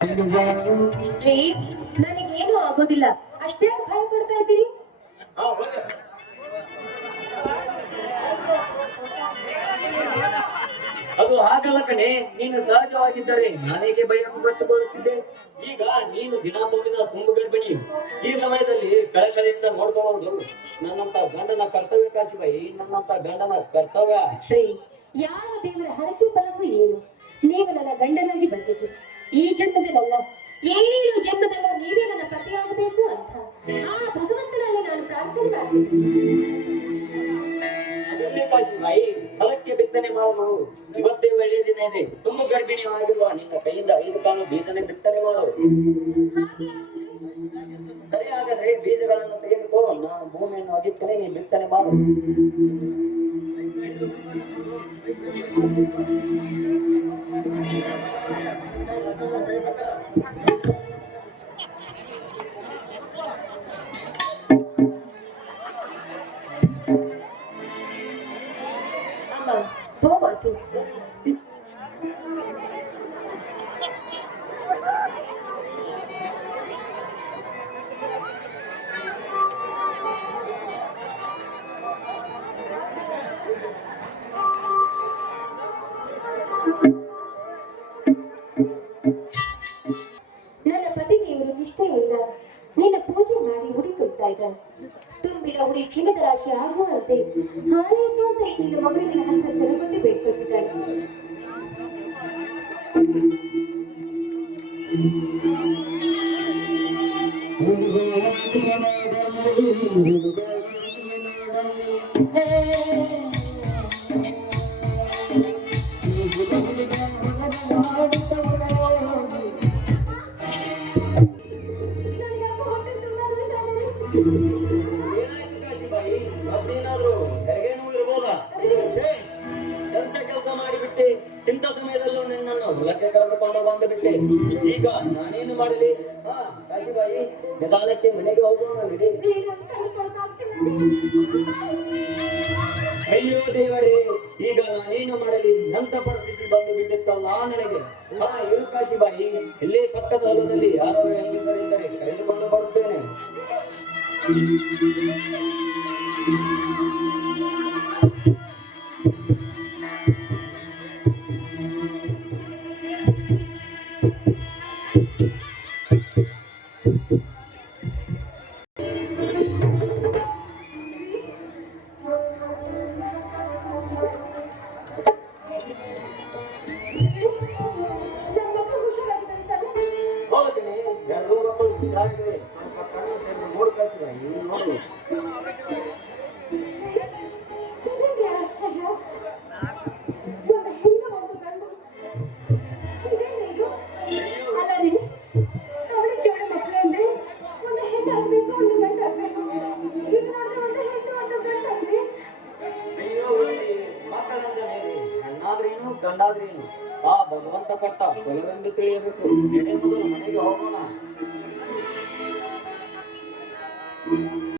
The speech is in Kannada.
ರೀ, ನನಗೇನು ಆಗೋದಿಲ್ಲ. ಅಷ್ಟೇ ಭಯ ಪಡ್ತಾ ಇದ್ದೀರಿ. ಅದು ಹಾಗಲ್ಲ ಕಣೆ, ನೀನು ಸಹಜವಾಗಿದ್ದರೆ ನಾನೇಗೆ ಭಯ ಪಟ್ಟುಕೊಳ್ಳುತ್ತಿದ್ದೆ. ಈಗ ನೀನು ದಿನ ತುಂಬಿದ ತುಂಬ ಗರ್ಭಿಣಿ. ಈ ಸಮಯದಲ್ಲಿ ಕಳಕಳಿಯಿಂದ ನೋಡ್ಕೊಳ್ಳೋದು ನನ್ನಂತ ಗಂಡನ ಕರ್ತವ್ಯ ಕಾಶಿಬಾಯಿ, ನನ್ನಂತ ಗಂಡನ ಕರ್ತವ್ಯ. ಶ್ರೀ, ಯಾವ ದೇವರ ಹರಕೆ ಫಲವೂ ಏನು? ನೀವು ನನ್ನ ಗಂಡನಾಗಿ ಬಂದಿದ್ದು ಈ ಜನ್ಮದಲ್ಲ, ಏನೇನು ಜನ್ಮದಲ್ಲ ನೀವೇ ನನ್ನ ಪತಿಯಾಗಬೇಕು ಅಂತ ಆ ಭಗವಂತನಲ್ಲಿ ನಾನು ಪ್ರಾರ್ಥನೆ ಅದನ್ನೇ ಕಾಶಿಬಾಯಿ, ಫಲಕ್ಕೆ ಬಿತ್ತನೆ ಮಾಡಲು ಇವತ್ತೇ ಒಳ್ಳೆಯ ದಿನ ಇದೆ. ತುಂಬ ಗರ್ಭಿಣಿ ಆಗಿರುವ ನಿನ್ನ ಕೈಯಿಂದ 5 ಕಾಲು ಬೀಜನೆ ಬಿತ್ತನೆ ಮಾಡು. ಸರಿ, ಹಾಗಾದ್ರೆ ಬೀಜಗಳನ್ನು ತೆಗೆದುಕೋ, ನಾನು ಭೂಮಿಯನ್ನು ಅಗಿತ್ತೇನೆ, ನೀ ಬಿತ್ತನೆ ಮಾಡು. ಅಮ್ಮ, ಹೋಗ್ಬಾರ್ದು. ನನ್ನ ಪತಿದೇವರು ನಿಷ್ಠೆಯಿಂದ ನಿನ್ನ ಪೂಜೆ ಮಾಡಿ ಉಡಿ ತುಂಬ್ತಾ ಇದ್ದಾರೆ. ತುಂಬಿದ ಉಡಿ ಚಿನ್ನದ ರಾಶಿ ಆಗುವಂತೆ ಹಾರೈಸುವಂತ ಈ ನಿನ್ನ ಮಗಳಿಗೆ ಹಂತ ಸಲುವಾಗಿ ಬೇಡ್ಕೊತಿದ್ದಾರೆ. ಏನಾಯ್ತು ಕಾಶಿಬಾಯಿ, ಮತ್ತೇನಾದ್ರು ಹೆರಿಗೇನು ಇರ್ಬೋದಾ? ಎಂತ ಕೆಲಸ ಮಾಡಿಬಿಟ್ಟೆ, ಇಂಥ ಸಮಯದಲ್ಲೂ ನಿನ್ನನ್ನು ಹೊಲಕ್ಕೆ ಕರೆದುಕೊಂಡು ಬಂದು ಬಿಟ್ಟೆ. ಈಗ ನಾನೇನು ಮಾಡಲಿ? ಹಾ ಕಾಶಿಬಾಯಿ, ನಿಧಾನಕ್ಕೆ ಮನೆಗೆ ಹೋಗೋಣ ನಡಿ. ಅಯ್ಯೋ ದೇವರೇ, ಈಗ ನಾನೇನು ಮಾಡಲಿ? ಎಂತ ಪರಿಸ್ಥಿತಿ ಬಂದು ಬಿಟ್ಟಿತ್ತಲ್ಲ ನನಗೆ. ಹಾ ಇರು ಕಾಶಿಬಾಯಿ, ಇಲ್ಲೇ ಪಕ್ಕದ ಹೊಲದಲ್ಲಿ ಯಾರೋ ಹೆಂಗಸರಿದ್ದರೆ ಕರೆದುಕೊಂಡು ಬರುತ್ತೇನೆ. ಹೋಗ್ತೀನಿ, 2 ಮಕ್ಕಳು ಸಿಕ್ಕಾಗಿವೆ. ನೋಡು ಕಾಶಿಬಾಯಿ, ನೋಡು. ಮಕ್ಕಳಂದ ಮೇಲೆ ಹೆಣ್ಣಾದ್ರೇನು ಗಂಡಾದ್ರೇನು ಆ ಭಗವಂತ ಕೊಟ್ಟ ಫಲವೆಂದು ತಿಳಿಯಬೇಕು. ಮೊದಲು ಮನೆಗೆ ಹೋಗೋಣ.